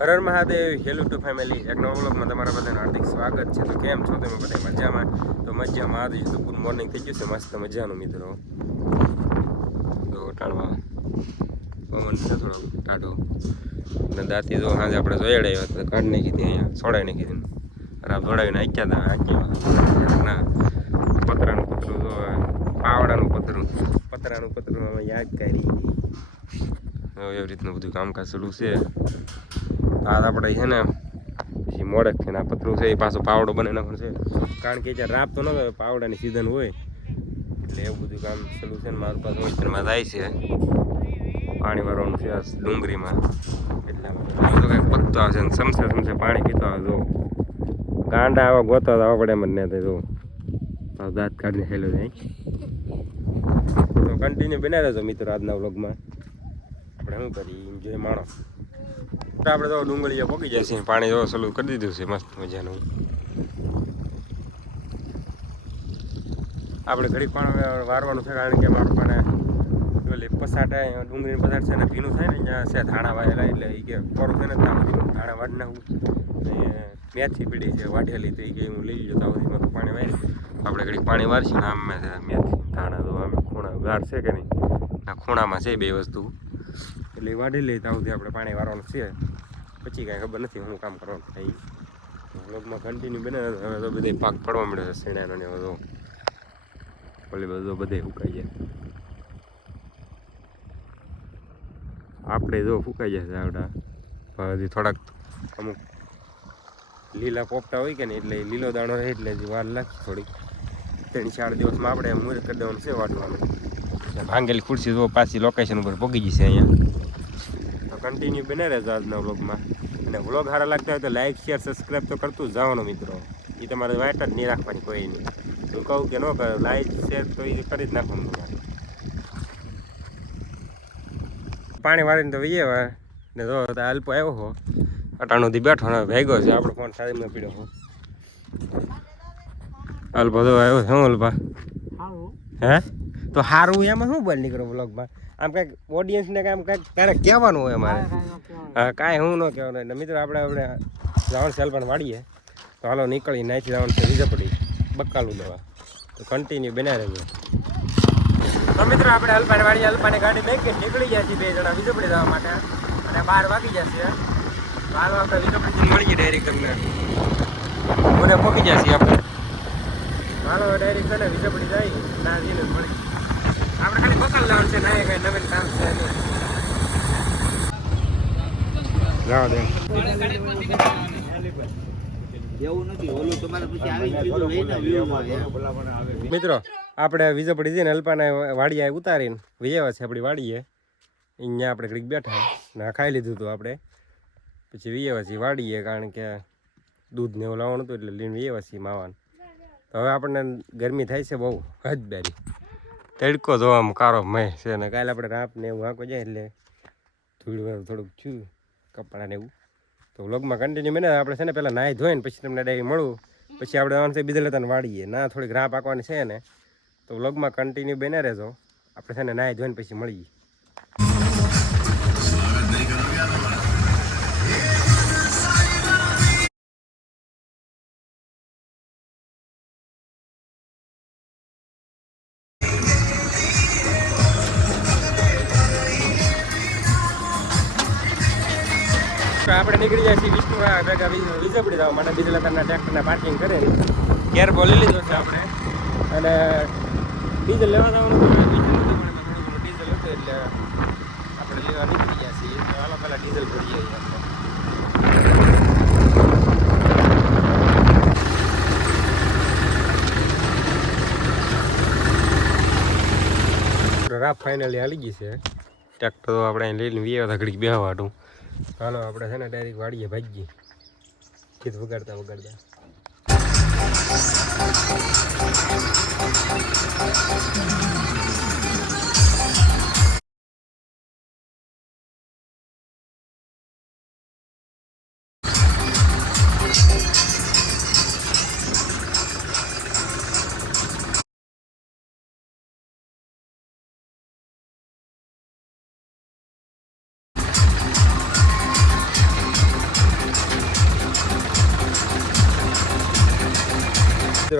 Har Har Mahadev, hello two family. એક નવા વ્લોગમાં તમારા બધાનું હાર્દિક સ્વાગત છે. તો કેમ છો તમે બધા? મજામાં? તો મજામાં આજે તો ગુડ મોર્નિંગ થઈ ગયું છે, મસ્ત મજાનું મિત્રો. તો ટાણમાં પવન છે થોડો ટાઢો અને દાંતી તો સાંજે આપણે જોયાડે આવ્યા તો કાઢી નાખી હતી, અહીંયા છોડાઈ નાખી હતી. ખરાબ છોડાવીને આંક્યા હતા ના પતરાનું પતરું તો પાવડાનું પતરાનું પતરું અમે યાદ કરી એવી રીતનું બધું કામકાજ ચાલુ છે. આજ આપણે છે ને પછી મોડેક થઈને આ પતરું છે એ પાછો પાવડો બને નાખવાનો છે, કારણ કે ત્યાં રાપ તો ન હોય, પાવડાની સિઝન હોય એટલે એવું બધું કામ ચાલુ છે. ને મારું પાછું મિત્રમાં જાય છે પાણી વાળવાનું છે આ ડુંગળીમાં, એટલે તો કંઈક પકતો આવશે ને સમસે પાણી પીતો આવે. જો ગાંડા આવા ગોતો આવવા પડે એમ જ ને જો દાંત કાઢીને ખેલો જાય. તો કન્ટિન્યુ બનાવી રહેજો મિત્રો આજના વ્લોગમાં. આપણે શું કરીએ એમ જોઈએ માણો. આપણે તો ડુંગળીએ પોકી જાય છે, પાણી જો સલું કરી દીધું છે મસ્ત મજાનું. આપણે ઘડીક પણ વારવાનું છે, કારણ કે મારું પણ પસાટા ડુંગળીને પસાટ છે ને ભીનું થાય ને ત્યાં છે ધાણા વાયેલા, એટલે એ કે કોરું છે ને ત્યાં સુધી ધાણા વાળી નાખું. મેથી પીડી છે વાઢેલી, તો એ કે હું લઈ લો ત્યાં સુધીમાં તો પાણી વાળી આપણે ઘડીક પાણી વારશું ને આમ મેથી ધાણા તો આમ ખૂણા ગાઢ છે કે નહીં, આ ખૂણામાં છે બે વસ્તુ, એટલે વાઢી લઈએ ત્યાં સુધી આપણે પાણી વારવાનું છે. પછી કાંઈ ખબર નથી હું કામ કરવાનું થાય. વ્લોગમાં કન્ટિન્યુ બને. હવે તો બધે પાક પડવા મળે છે શેણાનો ને બધો, ઓલી બધું બધે ફૂંકાઈ જાય. આપણે જો ફૂંકાઈ જાય છે આવડા હજી થોડાક અમુક લીલા પોપટા હોય કે ને, એટલે લીલો દાણો રહે એટલે વાર લાગશે થોડીક. 3-4 દિવસમાં આપણે મુહૂર્ત કરી દેવાનું છે વાટવાનું. ભાંગેલી ખુરશી જો પાછી લોકેશન ઉપર પહોંચી ગઈ છે અહીંયા. તો કન્ટિન્યુ બને રહેજો આજના વ્લોગમાં. અને વ્લોગ સારા લાગતા હોય તો લાઈક શેર સબસ્ક્રાઈબ તો કરતું જ જવાનું મિત્રો. એ તમારે વાટ જ નહીં રાખવાની કોઈ નહીં. હું કહું કે ન કરે લાઈક શેર તો એ કરી જ નાખવાનું તમારે. પાણી વાળીને તો વહીએ હવે ને જો અલ્પો આવ્યો હો અટાણુંથી બેઠો ને ભેગો છે. આપણો ફોન સારીમાં પીડ્યો હો. અલ્પો તો આવ્યો શું અલ્પા હે તો સારું એમાં શું બોલ નીકળો વ્લોગમાં? આમ કંઈક ઓડિયન્સને કાંઈ કંઈક ક્યારેક કહેવાનું હોય અમારે. હા કાંઈ હું ન કહેવાનું. એટલે મિત્રો આપણે જવાનું છે અલ્પાને વાળીએ, તો હાલો નીકળી નાખી જવાનું છે વિજયપડી બકાલું દવા. તો કન્ટિન્યુ બનાવી રહ્યો. તો મિત્રો આપણે અલ્પાને વાળીએ, અલ્પાને ગાડી મેકી નીકળી ગયા છીએ 2 જણા વિજયપડી જવા માટે, અને 12 વાગી જશે. તો હાલો આપણે વિજયપડીથી મળીએ ડાયરેક્ટ તમને મને પોકી જશે આપણે. હાલો ડાયરેક્ટ છે ને વિજયપડી જાય ના જઈને મળી. આપણે ખાલી બકાલ લાવવાનું છે, ના કઈ નવીન કામ છે જાવ દે. મિત્રો આપણે વિજયપડી જઈને અલ્પાને વાડીએ ઉતારીને વૈયા છે આપણી વાડીએ. અહીંયા આપણે ઘડીક બેઠા ને ખાઈ લીધું હતું આપણે, પછી વૈયા છીએ વાડીએ, કારણ કે દૂધ ને એવું લાવવાનું હતું એટલે લઈને વૈયા છીએ માવાન. તો હવે આપણને ગરમી થાય છે બહુ હદબારી. તડકો જો આમ કારો મેં છે ને કાલે આપણે રાપ ને એવું આંકો જાય એટલે ધૂળ થોડુંક થયું કપડાં ને એવું. તો વ્લોગમાં કન્ટિન્યુ બને. આપણે છે ને પહેલાં નાહી ધોઈને પછી તમને ડાયરી મળું, પછી આપણે આવવાનું છે બીજા લેતાને વાળીએ ના થોડીક રાહ પાકવાની છે ને. તો વ્લોગમાં કન્ટિન્યુ બને રહેજો. આપણે છે ને નાહી ધોઈને પછી મળીએ. આપણે નીકળી જાય છીએ વિષ્ણુ ભેગા વિજયપડી જવા માટે. બીજા લેતાના ટ્રેક્ટરના પાર્કિંગ કરે ગેર બોલી લીધો છે આપણે, અને ડીઝલ લેવા જવાનું ડીઝલ હતું એટલે આપણે લેવા નીકળી ગયા છીએ. તો હાલો પહેલાં ડીઝલ ભરીએ આપણે. રાત ફાઇનલી હાલી ગઈ છે. ટ્રેક્ટર આપણે લઈને વીએ હતા ઘડીક બેહવાટું. હાલો આપણે છે ને ડાયરેક્ટ વાડીએ ભાગીએ ગીત વગાડતા વગાડતા.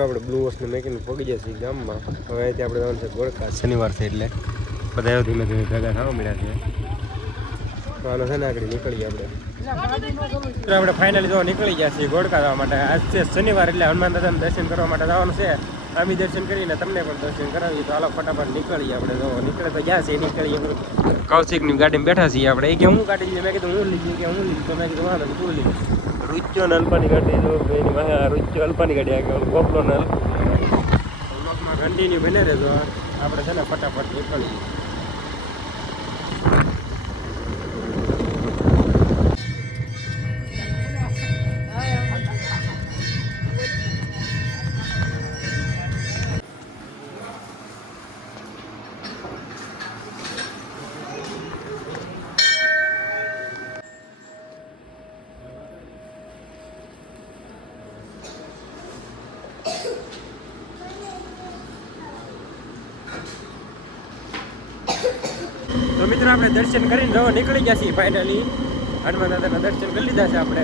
મિત્રો આપણે બ્લુ વોશને મેકિંગ પગી જશે ગામમાં. હવે અહીંથી આપણે જવાનું છે ગોળકા, શનિવાર છે એટલે બધા ધીમે ધીમે ભેગા થવા મળ્યા છે. તો આનો છે ને આગળ નીકળીએ આપણે. તો આપણે ફાઇનલી જો નીકળી ગયા છીએ ગોળકા જવા માટે. આજ છે શનિવાર એટલે હનુમાન દાદાનું દર્શન કરવા માટે જવાનું છે. અમે દર્શન કરીને તમને પણ દર્શન કરાવીએ. તો હાલો ફટાફટ નીકળીએ આપણે. જો નીકળે તો ગયા છે નીકળીએ. કૌશિકની ગાડીમાં બેઠા છીએ આપણે. એ કે હું ગાડી લઈએ, મેં કીધું હું લીધી, કે હું લીધી, તો મેં કીધું વાંધો તું લીધી. રૂચ્યો ને અલ્પાની ગાડી જો એની વાહ રૂચ્યો અલ્પાની ગાડી આ કે ગોપલો ને બ્લોકમાં કન્ટિન્યુ બને રહેજો. આપણે છે ને ફટાફટ નીકળીએ. તો મિત્રો આપણે દર્શન કરીને જવા નીકળી ગયા છીએ ફાઇનલી. હનુમાન દાદાના દર્શન કરી લીધા છે આપણે.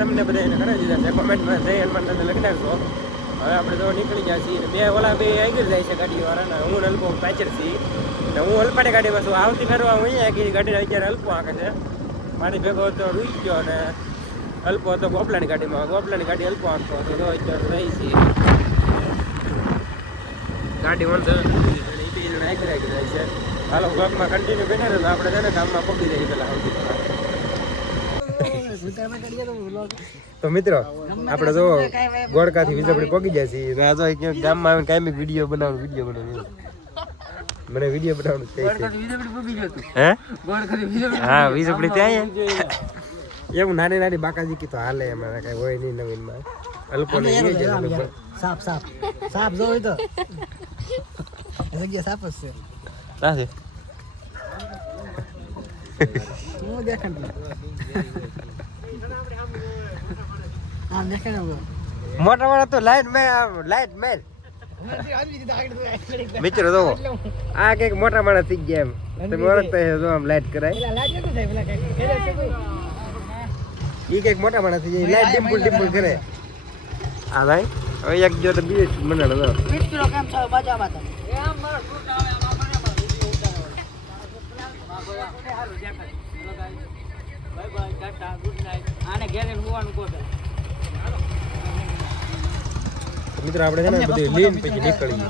તમને બધાને કરાવી દીધા છે. કોમેન્ટમાં જય હનુમાન દાદા લખી નાખજો. હવે આપણે જવા નીકળી ગયા છીએ. બે આગળ જાય છે ગાડીવાળા. હું અલ્પો પાછળ છીએ. ને હું અલ્પાની ગાડીમાં છું. આવતી ફેરવા હું અહીંયા કે ગાડીને અત્યારે અલ્પો આંકે છે. મારી ભેગો હતો રૂઈ ગયો અને અલ્પો હતો ગોપલાની ગાડીમાં. ગોપલાની ગાડી અલ્પો આંકતો હતો. તો અત્યારે રહી છીએ ગાડી વંશ આગળ જાય છે. હાલો બ્લોકમાં કન્ટિન્યુ બેઠા રહે. આપણે છે ને ગામમાં પગી જઈએ પેલા. તો મિત્રો આપણે જો ગોળકાથી વીજળી પગી જાય છે. રાજો ગામમાં આવીને કાયમી વિડીયો બનાવવાનું મને વિડીયો બનાવવાનું છે. હે હા વીજળી ત્યાં એવું નાની નાની બાકાજી કી તો હાલે એમાં કઈ હોય નહીં નવીનમાં. અલ્પો ને સાપ સાપ સાપ જો તો જગ્યા સાપ જ છે. રાહે હું દેખાણ આ દેખાણ મોટા વાળા તો લાઈટ મેલ મિત્રો જો આ કઈક મોટા માણસ થઈ ગયા એમ તમે ઓળખતા જો આમ લાઈટ કરાય. ઈ કઈક મોટા માણસ થઈ જાય લાઈટ ડિમ્પલ કરે. આ ભાઈ હવે એક જો તો બીજ બનાડો જો 20 કિલો કેમ છો બજાવા તો મિત્રો આપણે છે ને બધી લીન પછી નીકળીએ.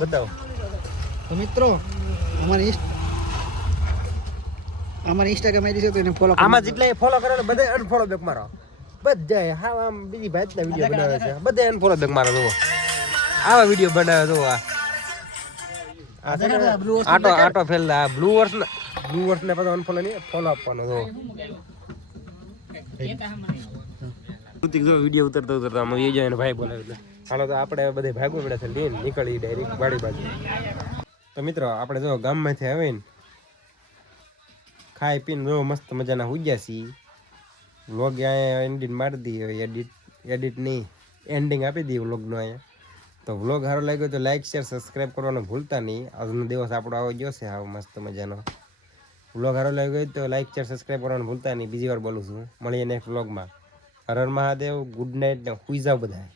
બતાવો તો મિત્રો અમારી ઇન્સ્ટાગ્રામ આઈડી છે તો એને ફોલો આમાં જેટલા ફોલો કરો ને બધા અનફોલો બેક મારો. બધા હા આમ બીજી ભાતના વિડીયો બનાવે છે. બધા અનફોલો બેક મારો જો આવા વિડીયો બનાવે જો આ આટો ફેલ આ બ્લુ વર્સ ને પાછો અનફોલો નહીં ફોલો આપવાનો જો. જો વિડીયો ઉતરતો આમ એ જાય ભાઈ બોલે એટલે હાલો તો આપણે બધે ભાગો પડ્યા છે. લઈને નીકળી ડાયરેક્ટ વાડી બાજુ. તો મિત્રો આપણે જો ગામમાંથી આવીને ખાઈ પીને જો મસ્ત મજાના હુજ્યા છીએ. વ્લોગ અહીંયા એન્ડિંગ મારી દઈએ. એડિટ નહીં એન્ડિંગ આપી દઈએ વ્લોગનો અહીંયા. તો વ્લોગ સારો લાગ્યો તો લાઈક શેર સબસ્ક્રાઈબ કરવાનું ભૂલતા નહીં. આજનો દિવસ આપણો આવો ગયો છે આવો મસ્ત મજાનો. વ્લોગ સારો લાગ્યો તો લાઈક શેર સબસ્ક્રાઈબ કરવાનું ભૂલતા નહીં. બીજી વાર બોલું છું. મળીએ નેક્સ્ટ વ્લોગમાં. હર હર મહાદેવ. ગુડ નાઇટ ને હુઈ જાવ બધા.